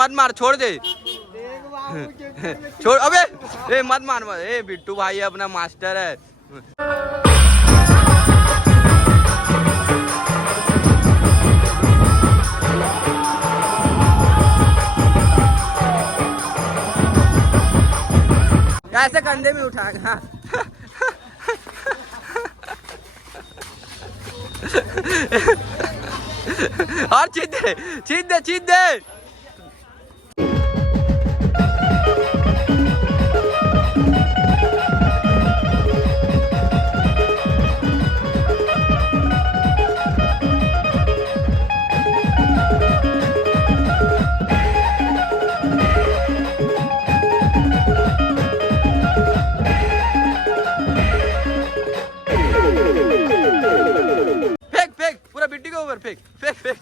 मत मार, छोड़ दे। छोड़ अबे, ए मत मार मत। ए बिट्टू भाई अपना मास्टर है। ऐसे कंधे में उठाएगा। और चीत दे, चीत दे, चीत दे। बिट्टी के ऊपर फेंक, फेंक, फेंक।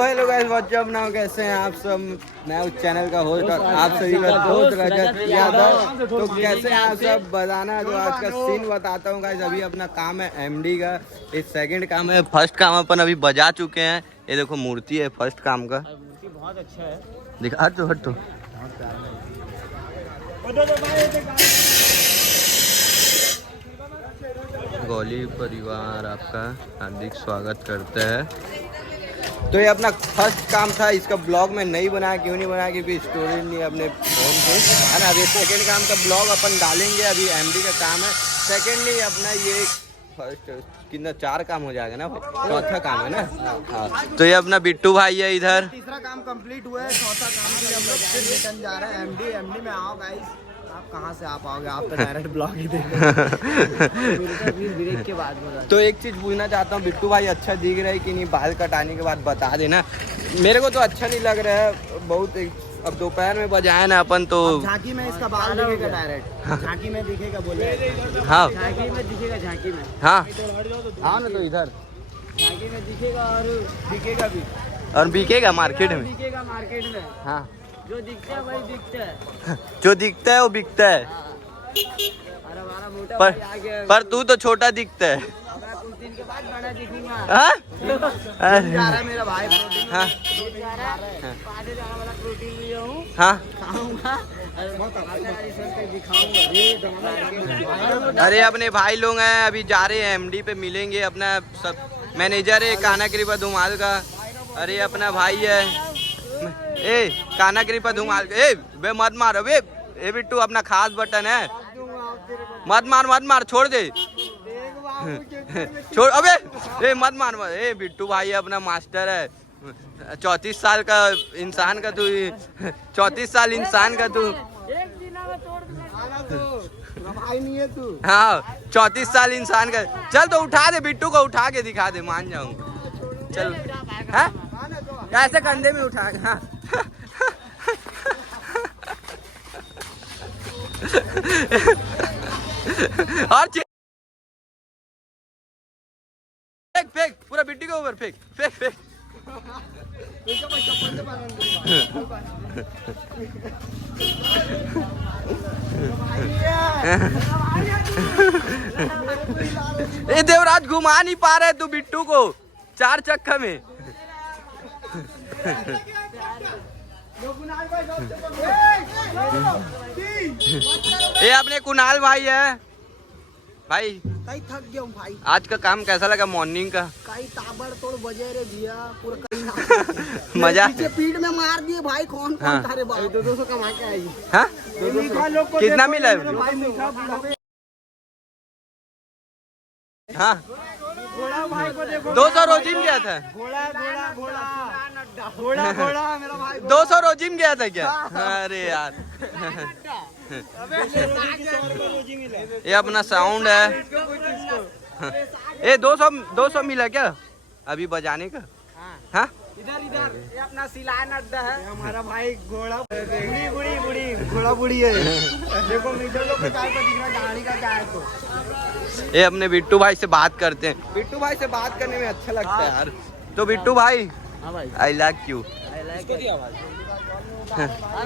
हेलो गाइस, व्हाट्सअप नाउ, कैसे हैं आप सब। मैं उस चैनल का होस्ट और आप सभी का दोस्त रजत यादव। तो कैसे हैं आप सब, बताना। तो आज का सीन बताता हूँ गाइस। अभी अपना काम है एमडी का, ये सेकंड काम है। फर्स्ट काम अपन अभी बजा चुके हैं। ये देखो मूर्ति है फर्स्ट काम का, मूर्ति बहुत अच्छा है। दिखा तो, हट तो। गौली परिवार आपका हार्दिक स्वागत करते हैं। तो ये अपना फर्स्ट काम था। इसका ब्लॉग में नहीं बनाया, क्यों नहीं बनाया, क्योंकि स्टोरेज नहीं अपने फोन पे, है ना। अभी सेकंड काम का ब्लॉग अपन डालेंगे। अभी एमडी का काम है, सेकंड नहीं अपना ये फर्स्ट कितना 4 काम हो जाएगा ना, चौथा काम है ना। हाँ, तो ये अपना बिट्टू भाई है इधर। तीसरा काम कंप्लीट हुआ है, चौथा काम के लिए हम लोग फिर रिटर्न जा रहे हैं एमडी में। आओ गाइस, आप कहाँ से आ पाओगे, आप तो डायरेक्ट ब्लॉग ही ब्रेक के बाद। तो एक चीज पूछना चाहता हूँ, बिट्टू भाई अच्छा दिख रहा है कि नहीं, बाल कटाने के बाद बता देना। मेरे को तो अच्छा नहीं लग रहा है बहुत। अब दोपहर में बजाए ना अपन तो झांकी में इसका बाल दिखेगा डायरेक्ट, झांकी में दिखेगा, बोले। हाँ, झांकी में दिखेगा, झांकी में। हाँ हाँ ना, तो इधर झांकी में दिखेगा और बिकेगा भी, और बिकेगा मार्केट में, बिकेगा मार्केट में। हाँ, जो दिखता है वही बिकता है, जो दिखता है वो बिकता है। अरे हमारा मोटा पर भाई आ गया। पर तू तो छोटा दिखता है। कुछ दिन के बाद बड़ा दिखूंगा। हाँ? जा रहा है मेरा भाई प्रोटीन। हाँ, जा रहा है, पादे जाने वाला प्रोटीन लिया हूँ, हाँ। खाऊंगा, दिखाऊंगा। अरे अपने भाई लोग हैं, अभी जा रहे हैं एमडी पे, मिलेंगे। अपना सब मैनेजर है काना कृपा धुमाल का। अरे अपना भाई है, ए काना कृपा धुमाल। ए बे मत मार, अबे ए बिट्टू अपना खास बटन है, मत मार, मत मार, छोड़ दे। छोड़ अबे, ए मत मार मत। ए बिट्टू भाई अपना मास्टर है। 34 साल का इंसान का तू, 34 साल इंसान का तू। भाई नहीं है तू। हाँ, 34 साल इंसान का। चल तो उठा दे, बिट्टू को उठा के दिखा दे, मान जाऊंगा। चल, है ऐसे कंधे में उठा। हाँ। और फेंक, फेंक पूरा बिट्टी के ऊपर फेंक, फेंक, फेंक। ये देवराज घुमा नहीं पा रहे तू बिट्टू को 4 चक्का में। ये अपने कुणाल भाई है। भाई कहीं थक गया हूँ भाई। आज का काम कैसा लगा मॉर्निंग का? कहीं ताबड़तोड़ बजे रे भैया, पूरा कहीं मजा पीठ में मार दिए भाई। कौन कौन था रे भाई? 200 कमा के आई। हाँ? कितना मिला? हाँ 200 रोजिम गया था। घोड़ा मेरा भाई 200 रोजिम गया था क्या? अरे यार ये अपना साउंड है। ये 200 मिला क्या अभी बजाने का? हाँ इधर इधर ये अपना सिलान अड्डा है, हमारा भाई घोड़ा बुढ़ी बुढ़ी बुढ़ी घोड़ा बुढ़ी है। देखो मीटर लोग पे चाय पर दिख रहा गाड़ी का क्या है। तो ये अपने बिट्टू भाई से बात करते हैं। बिट्टू भाई से बात करने में अच्छा लगता है यार। तो बिट्टू भाई, हाँ भाई, आई लाइक यू।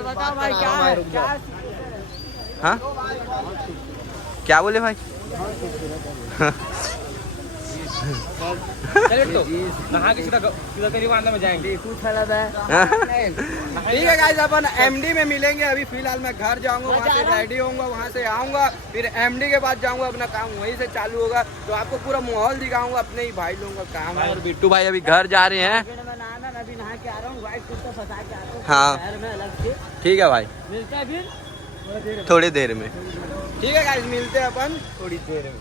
बताओ भाई क्या है क्या? हाँ क्या बोले भाई? चलो तो नहा के सीधा करीब में जाएंगे। ठीक है गाइस, अपन एमडी में मिलेंगे। अभी फिलहाल मैं घर जाऊंगा, वहाँ से रेडी होऊंगा, वहाँ से आऊंगा, फिर एमडी के पास जाऊंगा, अपना काम वहीं से चालू होगा। तो आपको पूरा माहौल दिखाऊंगा, अपने ही भाई लोगों का काम है। और बिट्टू भाई अभी घर जा रहे हैं। अभी नहा के आ रहा हूँ, व्हाइट कुर्ता फंसा के आ रहा हूँ। हाँ में अलग से ठीक है भाई, मिलते हैं फिर थोड़ी देर में। ठीक है गाइस, मिलते हैं अपन थोड़ी देर में।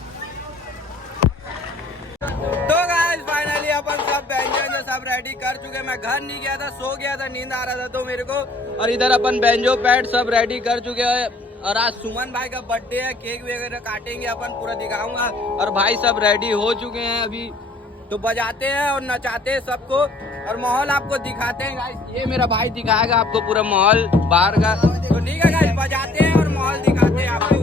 तो गाइस फाइनली अपन सब बैंजो सब रेडी कर चुके। मैं घर नहीं गया था, सो गया था, नींद आ रहा था तो मेरे को। और इधर अपन बैंजो पैड सब रेडी कर चुके हैं। और आज सुमन भाई का बर्थडे है, केक वगैरह काटेंगे अपन, पूरा दिखाऊंगा। और भाई सब रेडी हो चुके हैं अभी, तो बजाते हैं और नचाते हैं सबको, और माहौल आपको दिखाते हैं गाइस। ये मेरा भाई दिखाएगा आपको पूरा माहौल बाहर का। तो ठीक है गाइस, बजाते हैं और माहौल दिखाते हैं आपको।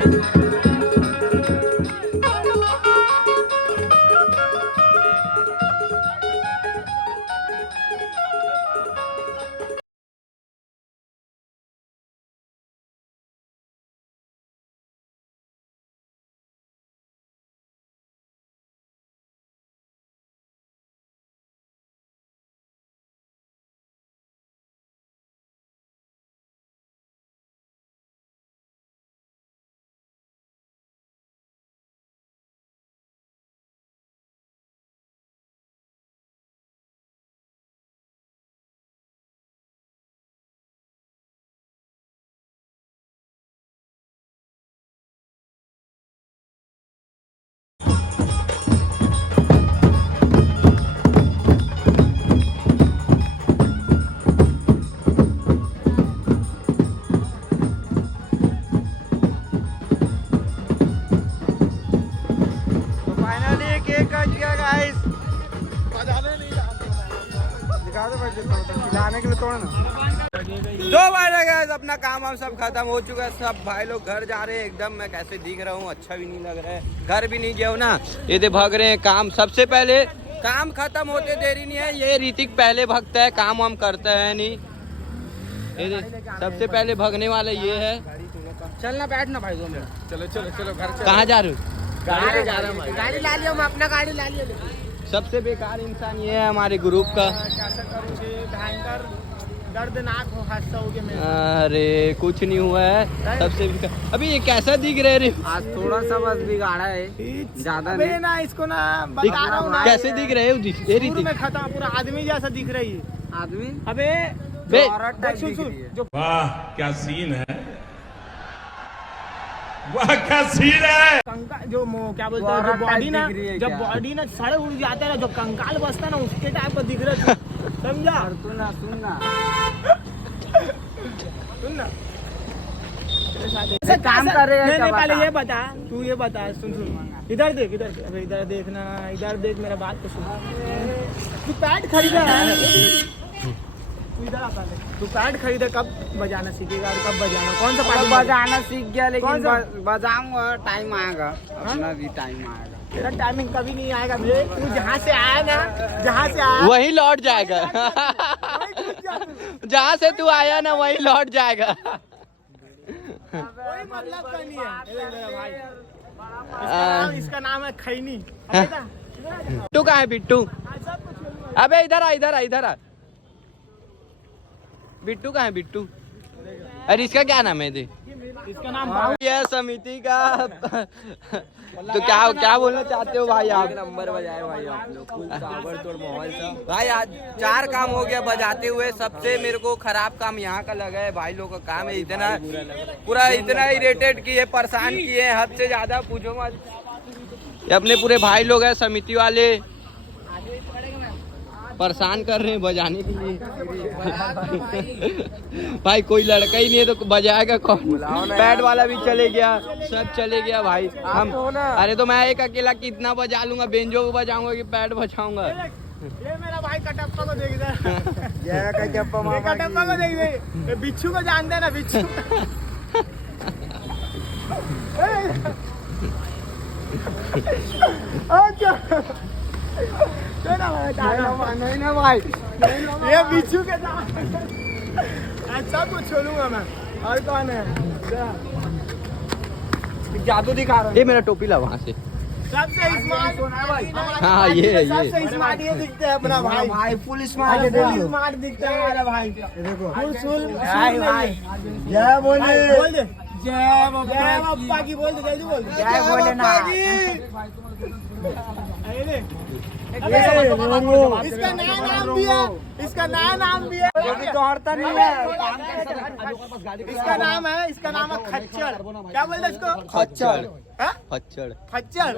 तो भाई गाइस अपना काम हम सब खत्म हो चुका है। सब भाई लोग घर जा रहे हैं। एकदम मैं कैसे दिख रहा हूँ, अच्छा भी नहीं लग रहा है। घर भी नहीं गया हूँ ना, ये दे भाग रहे हैं काम। सबसे पहले काम खत्म होते देरी नहीं है। ये ऋतिक पहले भागता है, काम वाम करता है नहीं। ये दे सबसे पहले भागने वाला ये है। चलना बैठना भाई तुम। चलो चलो चलो घर। कहाँ जा रहे हो? गाड़ी जा रहा हूँ। गाड़ी ला लिया, मैं अपना गाड़ी ला लिया। सबसे बेकार इंसान ये है हमारे ग्रुप का। भयंकर दर्दनाक हादसा हो गया मेरा। अरे कुछ नहीं हुआ है। सबसे अभी ये कैसा दिख रहे रे? आज थोड़ा सा बस बिगाड़ा है, ज्यादा नहीं ना। इसको ना बता रहा हूँ कैसे दिख रहे हो। में खत्म पूरा आदमी जैसा दिख रही है। आदमी अबे वाह क्या सीन है, वाह क्या सीन है। जो क्या बोलते हैं, जो बॉडी ना, जब बॉडी ना सड़े उड़ जाता है ना, जो कंकाल बसता है ना, उसके टाइप का दिख रहा है। समझा? सुनना ऐसे काम कर रहे हैं। नहीं पहले ये बता, तू ये बता, सुन इधर देख, इधर अबे इधर देखना, इधर देख, मेरा बात तो सुन। तू पैड खरीदा है, तू इधर आता है। तू पैड खरीदा, कब बजाना सीखेगा और कब बजाना? कौन सा पैड? बजाना सीख गया, लेकिन बजाऊंगा, टाइम आएगा, अपना भी टाइम आएगा। तेरा टाइमिंग कभी नहीं आएगा मेरे। तू जहाँ से आया ना, जहाँ से आया वही लौट जाएगा। जहाँ से तू आया ना वही लौट जाएगा। कोई मतलब का नहीं है मेरा भाई। इसका नाम है खैनी। बिट्टू कहाँ है? बिट्टू अबे इधर आ, इधर आ, इधर आ। बिट्टू कहाँ है? बिट्टू अरे इसका क्या नाम है? इसका नाम यह समिति का। तो क्या बोलना चाहते हो भाई आप? नंबर बजाए भाई आप लोग, ताबड़तोड़ माहौल था भाई। आज 4 काम हो गया बजाते हुए। सबसे मेरे को खराब काम यहाँ का लगा है। भाई लोग का काम है इतना पूरा इतना इरिटेट किए, परेशान किए, हद से ज्यादा पूछो मत। ये अपने पूरे भाई लोग हैं समिति वाले, परेशान कर रहे हैं बजाने के लिए। भाई कोई लड़का ही नहीं है तो बजाएगा कौन? पैड वाला भी चले गया, सब चले गया भाई। हम अरे तो मैं एक अकेला कितना बजा लूंगा? बेंजो को बजाऊंगा कि पैड बजाऊंगा? ये मेरा भाई कटप्पा को देख कटप्पा को देख। बिच्छू को जानते हैं ना? बिच्छू नहीं ना भाई, ये बिच्छू के साथ अच्छा कुछ छोड़ूंगा मैं। और कौन है? जादू दिखा रहा है। ये मेरा टोपी ला वहाँ से। सबसे स्मार्ट हाँ ये सबसे स्मार्ट ये दिखता है अपना भाई। फुल स्मार्ट, फुल स्मार्ट दिखता है हमारा भाई। देखो फुल जय बोले, बोल दे जय बप्पा की। बोल दे जल्दी, बोल दे जय भोलेनाथ। इसका नया नाम भी है, इसका नया नाम भी है। दौड़ता नहीं है। इसका नाम है खच्चर। क्या बोलते इसको? खच्चर। खच्चर खच्चर।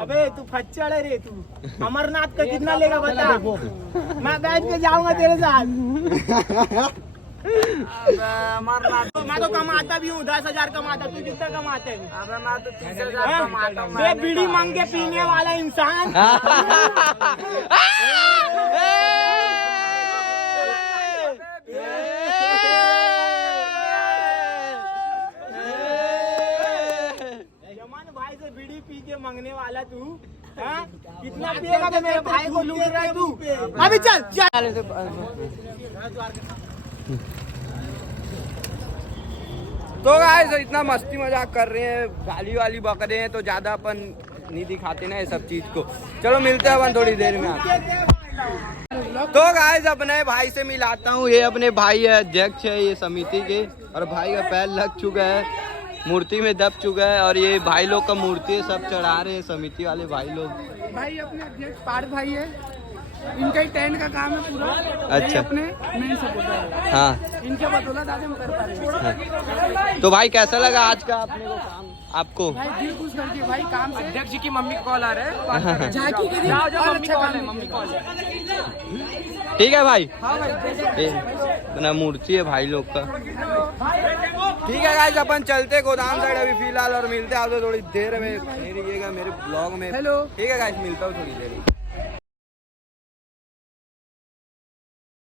अबे तू खच्चर है रे तू। अमरनाथ का कितना लेगा बता? मैं बैठ के जाऊंगा तेरे साथ। मैं तो कमाता भी हूँ, 10,000 कमाता। तू कितना कमाते है? अबे मैं तो 30,000 कमाता हूँ। ये बीड़ी मांग के पीने वाला इंसान। मांगने वाला तू, हाँ? कितना पिएगा बे मेरे भाई को लूट रहा है तू? अभी चल चल। तो गाइस इतना मस्ती मजाक कर रहे हैं, गाली वाली बक रहे हैं, तो ज्यादा अपन नहीं दिखाते ना ये सब चीज को। चलो मिलते हैं अपन थोड़ी देर में आपको। तो गाइस अपने भाई से मिलाता हूँ, ये अपने भाई है, अध्यक्ष है ये समिति के, और भाई का पैर लग चुका है, मूर्ति में दब चुका है, और ये भाई लोग का मूर्ति सब चढ़ा रहे हैं समिति वाले भाई लोग। भाई अपने अध्यक्ष पार्थ भाई है, इनका ही टेंट का काम है पूरा। अच्छा। ये अपने मेन सपोर्टर है। हाँ इनके बदौलत आज हम कर पा रहे हैं। तो भाई कैसा लगा आज का अपने को काम आपको? भाई दिल खुश करके भाई काम से। अध्यक्ष जी की मम्मी का कॉल आ रहा है, झांकी के दिन और अच्छा काम है। मम्मी कॉल है। ठीक है भाई। हाँ भाई। अपना मूर्ति है भाई लोग का। ठीक है गाइस अपन चलते गोदाम साइड अभी फिलहाल, और मिलते हैं आपसे थोड़ी देर में। नहीं रहिएगा मेरे ब्लॉग में। हेलो। ठीक है गाइस मिलता हूँ थोड़ी देर में।